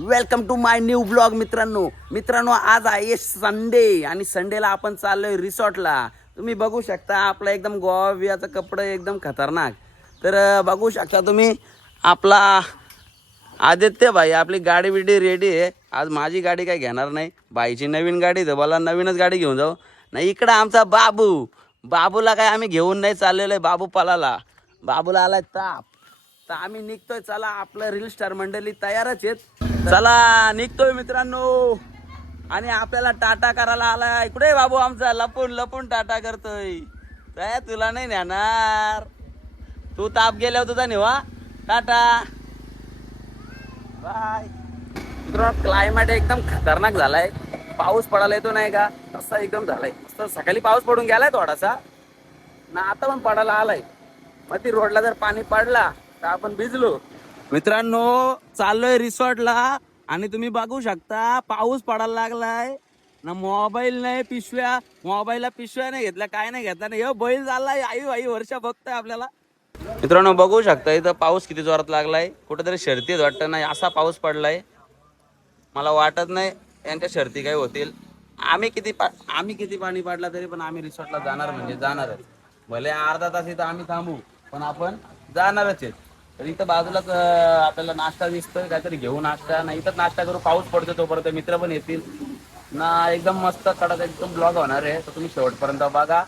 Welcome to my new blog मित्रांनो आज आहे संडे आणि संडेला आपण चाललोय रिसॉर्टला. तुम्ही बघू शकता आपला एकदम गोव्याचा कपडा एकदम खतरनाक. तर बघू शकता तुम्ही आपला आदित्य भाई आपली गाडी बिडी रेडी आहे. आज माझी गाडी काय घेणार नाही, भाईची नवीन गाडी तर मला नवीनच गाडी घेऊन जाऊ. नाही इकडं आमचा बाबूला काय आम्ही घेऊन नाही चाललेलो आहे. बाबूला आलाय ताप. तर आम्ही निघतोय. चला आपलं रील स्टार मंडळी तयारच आहेत. चला निघतोय मित्रांनो. आणि आपल्याला टाटा करायला आलाय. इकडे बाबू आमचा लपून टाटा करतोय. काय तुला नाही नेणार, तू ताप गेल्यावर तुझा निवा टाटा बाय. मित्रांनो क्लायमेट एकदम खतरनाक झालाय. पाऊस पडायला येतो नाही का तसा एकदम झालाय. मस्त सकाळी पाऊस पडून गेलाय थोडासा ना, आता पण पडायला आलाय. मग ती रोडला जर पाणी पडला तर आपण भिजलो. मित्रांनो चाललोय रिसॉर्टला आणि तुम्ही बघू शकता पाऊस पडायला लागलाय ना. मोबाईल नाही, मोबाईलला पिशव्या नाही घेतल्या, काय नाही घेतला नाही. हे बैल झालाय आई वर्ष बघताय आपल्याला. मित्रांनो बघू शकता इथं पाऊस किती जोरात लागलाय. कुठेतरी शर्तीत वाटतं नाही असा पाऊस पडलाय. मला वाटत नाही यांच्या शर्ती काय होतील. आम्ही किती पाणी पडला तरी पण आम्ही रिसॉर्टला जाणार म्हणजे जाणारच. भले अर्धा तास इथं आम्ही थांबू पण आपण जाणारच आहे. तर इथं बाजूलाच आपल्याला नाश्ता दिसतोय, काहीतरी घेऊ नाश्ता. नाही इथंच नाश्ता करू. पाऊस पडतो तोपर्यंत मित्र पण येतील ना. एकदम मस्त कडक एकदम ब्लॉग होणार आहे. तर तुम्ही शेवटपर्यंत बघा.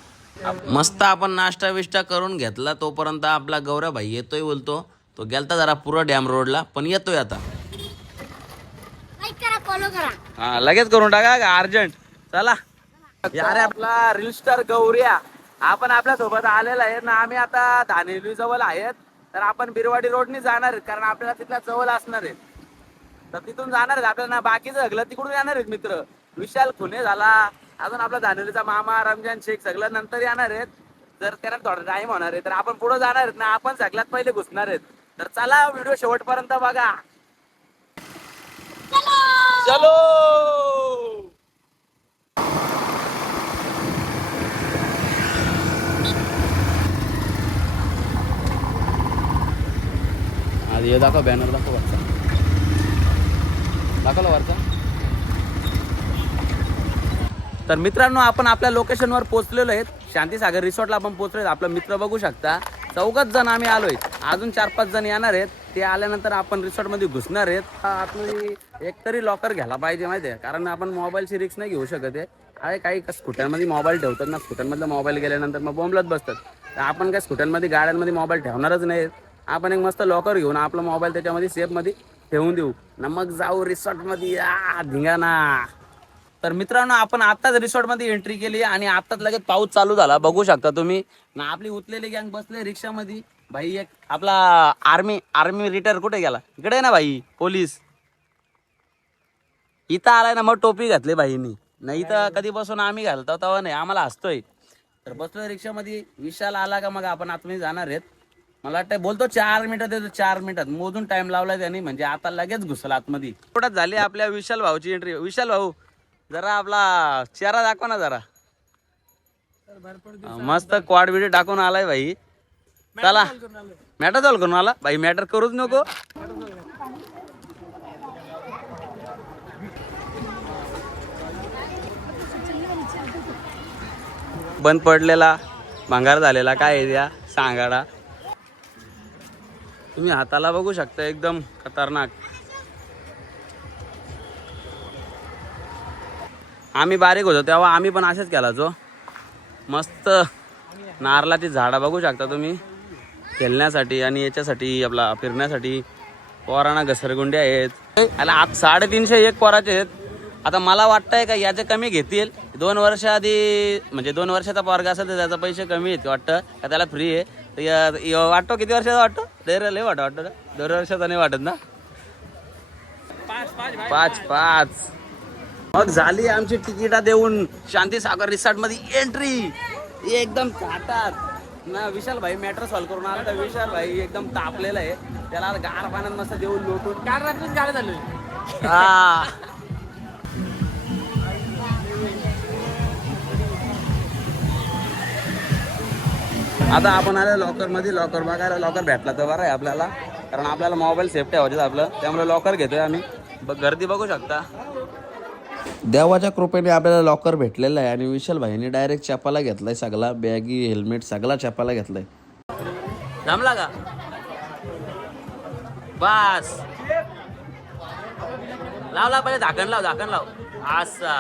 मस्त आपण नाश्ता विष्टा करून घेतला तोपर्यंत आपला गौरव भाई येतोय. बोलतो तो गेलता जरा पुरा डॅम रोडला पण येतोय आता. हा लगेच करून टाका का अर्जंट. चला यार आपला रील स्टार गौऱ्या आपण आपल्या सोबत आलेला आहे ना. आम्ही आता धानेली जवळ आहेत. तर आपण बिरवाडी रोडनी जाणार आहेत कारण आपल्याला तिथल्या जवळ असणार आहे. तर तिथून जाणार आहेत आपल्याला. बाकीचं सगळं तिकडून येणार आहेत मित्र. विशाल खुने झाला, अजून आपला धानेलीचा मामा रमजान शेख सगळं नंतर येणार आहेत. जर त्यांना थोडा टाइम होणार आहे तर आपण पुढे जाणार आहेत ना. आपण सगळ्यात पहिले घुसणार आहेत. तर चला व्हिडिओ शेवटपर्यंत बघा. चलो हे दाखव, बॅनर दाखव वरचा. दाखवला वरचा. तर मित्रांनो आपण आपल्या लोकेशनवर पोहोचलेलो आहेत. शांतीसागर रिसॉर्टला आपण पोहोचलोय. आपला मित्र बघू शकता 4 जण आम्ही आलोय. अजून 4-5 जण येणार आहेत. ते आल्यानंतर आपण रिसॉर्टमध्ये घुसणार आहेत. आतमध्ये एकतरी लॉकर घ्यायला पाहिजे माहिती आहे, कारण आपण मोबाईलची रिस्क नाही घेऊ शकत आहे. अरे काही स्कूटरमध्ये मोबाईल ठेवतात ना, स्कूटरमधला मोबाईल गेल्यानंतर मग बॉम्बलाच बसतात. तर आपण काय स्कूटरमध्ये गाड्यांमध्ये मोबाईल ठेवणारच नाही. आपण एक मस्त लॉकर घेऊन आपला मोबाईल त्याच्यामध्ये सेफमध्ये ठेवून देऊ ना. मग जाऊ रिसॉर्टमध्ये धिंगाणा. तर मित्रांनो आपण आत्ताच रिसॉर्टमध्ये एंट्री केली आणि आत्ताच लगेच पाऊस चालू झाला. बघू शकता तुम्ही ना. आपली उतलेली गँग बसले रिक्षामध्ये. भाई एक आपला आर्मी रिटायर कुठे गेला? इकडे ना भाई पोलीस इथं आलाय ना. मग टोपी घातली भाईनी. नाही तर कधीपासून आम्ही घालतो तेव्हा नाही. आम्हाला हसतोय. तर बसलोय रिक्षामध्ये. विशाल आला का मग आपण आतमध्ये जाणार आहेत. मला वाटतं बोलतो 4 मिनिटात देतो. 4 मिनिटात मोजून टाइम लावलाय त्यांनी, म्हणजे आता लगेच घुसला आतमध्ये. थोड्यात झाली आपल्या विशाल भाऊची एंट्री. विशाल भाऊ जरा आपला चेहरा दाखवा ना जरा. मस्त क्वाड व्हिडिओ टाकून आलाय भाई. चला मॅटर चालू करून आला भाई. मॅटर करूच नको. बंद पडलेला भंगार झालेला काय आहे त्या सांगाडा. तुम्ही हाताला बघू शकता एकदम खतरनाक. आम्ही बारीक होतो तेव्हा आम्ही पण असेच केलाचो. मस्त नारळाची झाडं बघू शकता तुम्ही खेळण्यासाठी आणि याच्यासाठी आपला फिरण्यासाठी. पोरांना घसरगुंडी आहेत. याला आज 350 पोराचे आहेत. आता मला वाटतंय का याचे कमी घेतील. 2 वर्ष आधी म्हणजे 2 वर्षाचा पोरगा असेल तर त्याचा पैसे कमी आहेत वाटतं का त्याला फ्री आहे. तर वाटतो किती वर्षाचा वाटतो? लय वाटतं 2 वर्षाचा नाही वाटत ना. 5 मग झाली आमची तिकिटा देऊन शांतीसागर रिसॉर्ट मध्ये एंट्री. एकदम थाटात ना. विशाल भाई मॅटर सॉल्व करून आला. तर विशाल भाई एकदम तापलेला आहे. त्याला गार पाण्यात मस्त देऊन लोटून काल रात्रीच गाडी झाली. हा आता आपण आलो लॉकर मध्ये. लॉकर बघायला. लॉकर भेटला तर बरं आहे आपल्याला, कारण आपल्याला मोबाईल सेफ ठेवायचे आपलं. त्यामुळे लॉकर घेतोय आम्ही. गर्दी बघू शकता. देवाच्या कृपेने आपल्याला लॉकर भेटलेलं आहे आणि विशाल भाईने डायरेक्ट चपाला घेतलाय सगळा, बॅगी हेल्मेट सगळा चपाला घेतलाय. जमला का बस. लावला पहिले झाकण लाव असा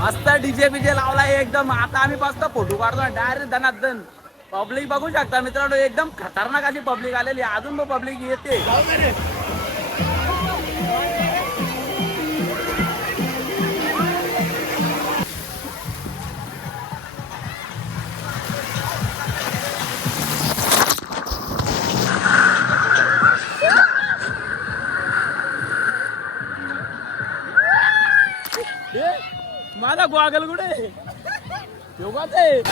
मस्त डीजे बीजे लावलाय एकदम. आता आम्ही मस्त फोटो काढतो डायरेक्ट धनाधन. पब्लिक बघू शकता मित्रांनो, एकदम खतरनाक अशी पब्लिक आलेली. अजून पण पब्लिक येते. माझा गॉगल कुठे योगाच आहे.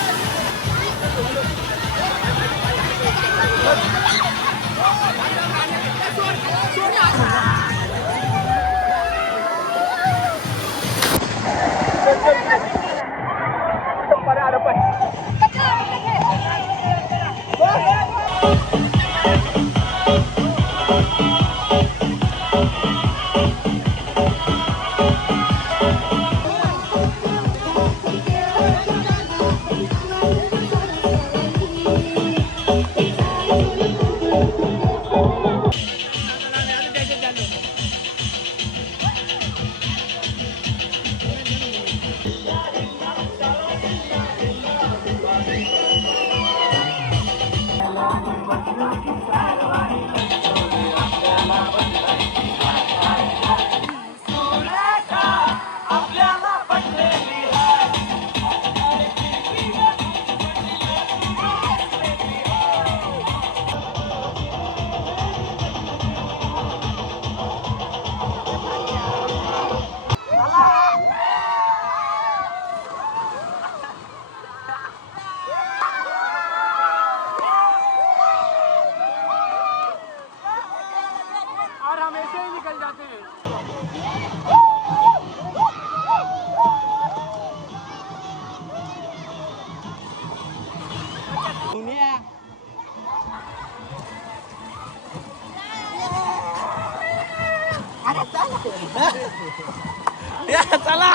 चला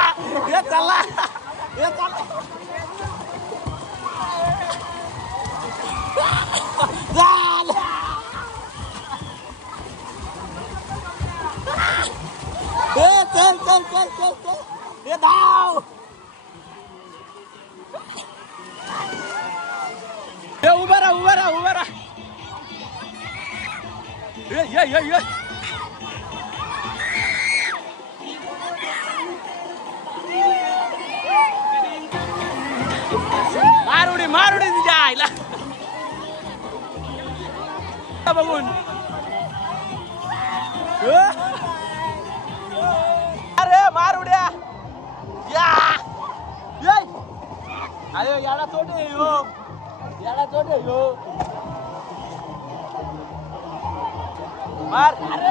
ये चला ये चला चल चल चल चल चल ये धाव ये उभा राहा ये मारुडी तिच्या आईला बघून. अरे मारुड्या या अरे याला चोटे यो मार. अरे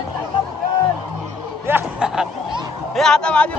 हे आता माझी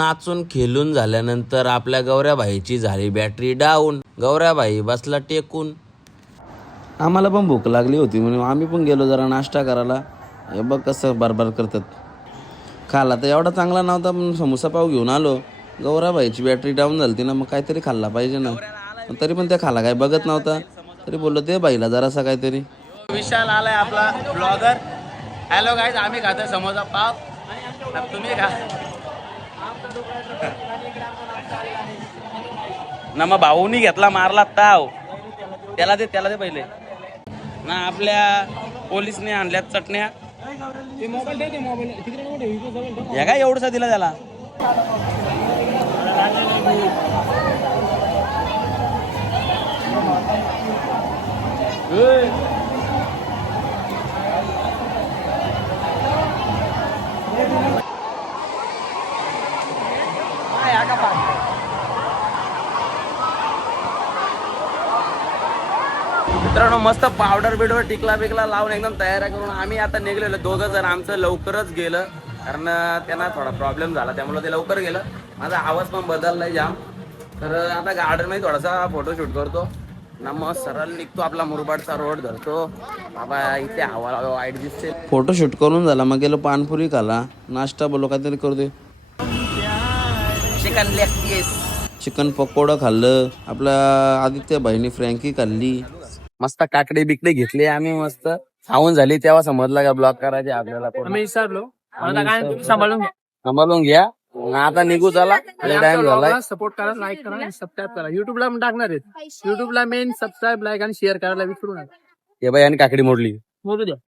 नाचून खेळून झाल्यानंतर आपल्या गौऱ्याबाईची झाली बॅटरी डाऊन. गौऱ्याबाई बसला टेकून. आम्हाला पण भूक लागली होती म्हणून आम्ही पण गेलो जरा नाश्ता करायला. हे बघ कसं बारबार करतात. खाल्ला तर एवढा चांगला नव्हता पण समोसा पाव घेऊन आलो. गौराबाईची बॅटरी डाऊन झाली ना, मग काहीतरी खाल्ला पाहिजे ना. पण तरी पण त्या खाला काय बघत नव्हता. तरी बोललो ते बाईला जरासा काहीतरी. विशाल आलाय आपला ब्लॉगर. हॅलो गाईज, आम्ही खातोय समोसा पाव. तर तुम्ही खा ना. मग भाऊनी घेतला मारला ताव. त्याला दे पहिले ना. आपल्या पोलिसने आणल्यात चटण्या. या काय एवढसा दिला त्याला. मित्रांनो, मस्त पावडर बिडवर टिकला बिकला लावून एकदम तयार करून आम्ही आता निघलेलो. दोघं जण आमचं लवकरच गेलं कारण त्यांना थोडा प्रॉब्लेम झाला, त्यामुळे ते लवकर गेलं. माझा आवाज पण बदललाय जाम. तर आता गार्डनमध्ये थोडासा फोटोशूट करतो ना, मग सरळ निघतो. आपला मुरबाडचा रोड धरतो. बाबा इथे हवा वाईट दिसते. फोटोशूट करून झाला मग गेलो पानपुरी खाला. नाश्ता बोलो काहीतरी करू दे. Chicken leg piece, chicken pakoda खाल्लं. आपल्या आदित्य भाईनी फ्रँकी खाल्ली. मस्त काकडे बिकडे घेतले आम्ही. मस्त खाऊन झाली तेव्हा समजलं का ब्लॉग करायचे आपल्याला. सांभाळून घ्या. आता निघू चला, टाइम झालाय. सपोर्ट करा, लाईक करा आणि सबस्क्राईब करा. युट्यूबला पण टाकणार आहेत. युट्यूबला मेन सबस्क्राईब, लाईक आणि शेअर करायला विसरू नका. हे बाई आणि काकडी मोडली. बोलू द्या.